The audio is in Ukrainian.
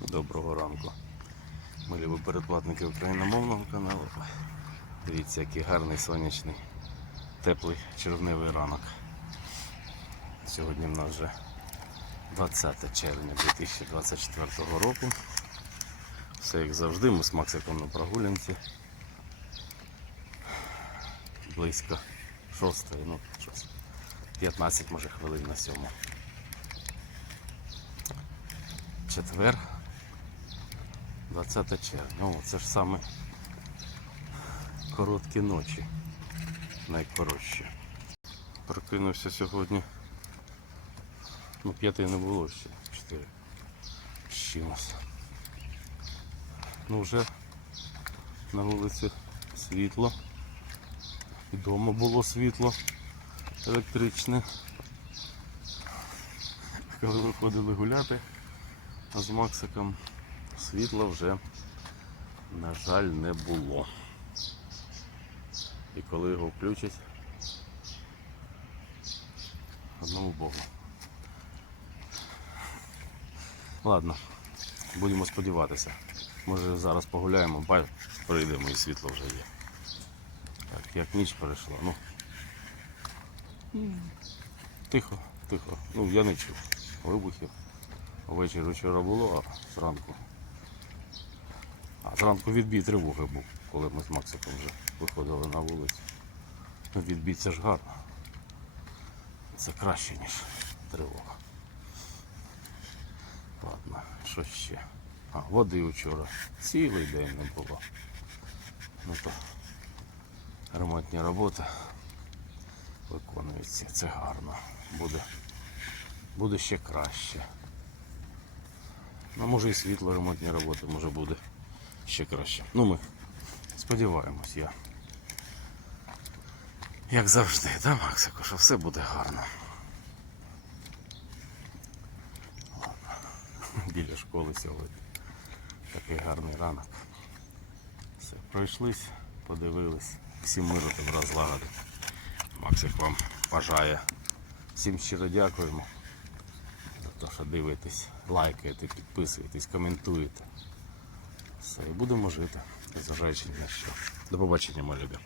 Доброго ранку. Ми любі передплатники україномовного каналу. Дивіться, який гарний сонячний, теплий червневий ранок. Сьогодні в нас вже 20 червня 2024 року. Все як завжди, ми з Максиком на прогулянці. Близько 6, ну щось 15 може хвилин на сьому. Четвер, 20 червня. Ну, це ж саме короткі ночі. Найкоротші. Прокинувся сьогодні. Ну, п'ятої не було ще. Чотири. З чимось. Ну вже на вулиці світло. І Дома було світло електричне. Коли виходили гуляти, з Максиком світла вже, на жаль, не було. І коли його включать, одному Богу. Ладно, будемо сподіватися. Може зараз погуляємо, ба- прийдемо і світло вже є. Так, як ніч перейшла, ну. Тихо, тихо. Ну, я не чув вибухів. Ввечері вчора було, а зранку. А зранку відбій тривоги був, коли ми з Максиком вже виходили на вулицю. Ну, відбій це ж гарно. Це краще, ніж тривога. Ладно, що ще? А, води вчора цілий день не було. Ну то ремонтні роботи виконуються. Це гарно. Буде, буде ще краще. Ну, може і світло ремонтні роботи, може буде ще краще. Ну ми сподіваємось, я. Як завжди, да, Максико, що все буде гарно. Біля школи сьогодні. Такий гарний ранок. Все, пройшлись, подивились. Всім миру добра злагоди. Максик вам бажає. Всім щиро дякуємо за те, що дивитесь, лайкаєте, підписуєтесь, коментуєте. І будемо жити, незважаючи ні на що. До побачення, мої любі.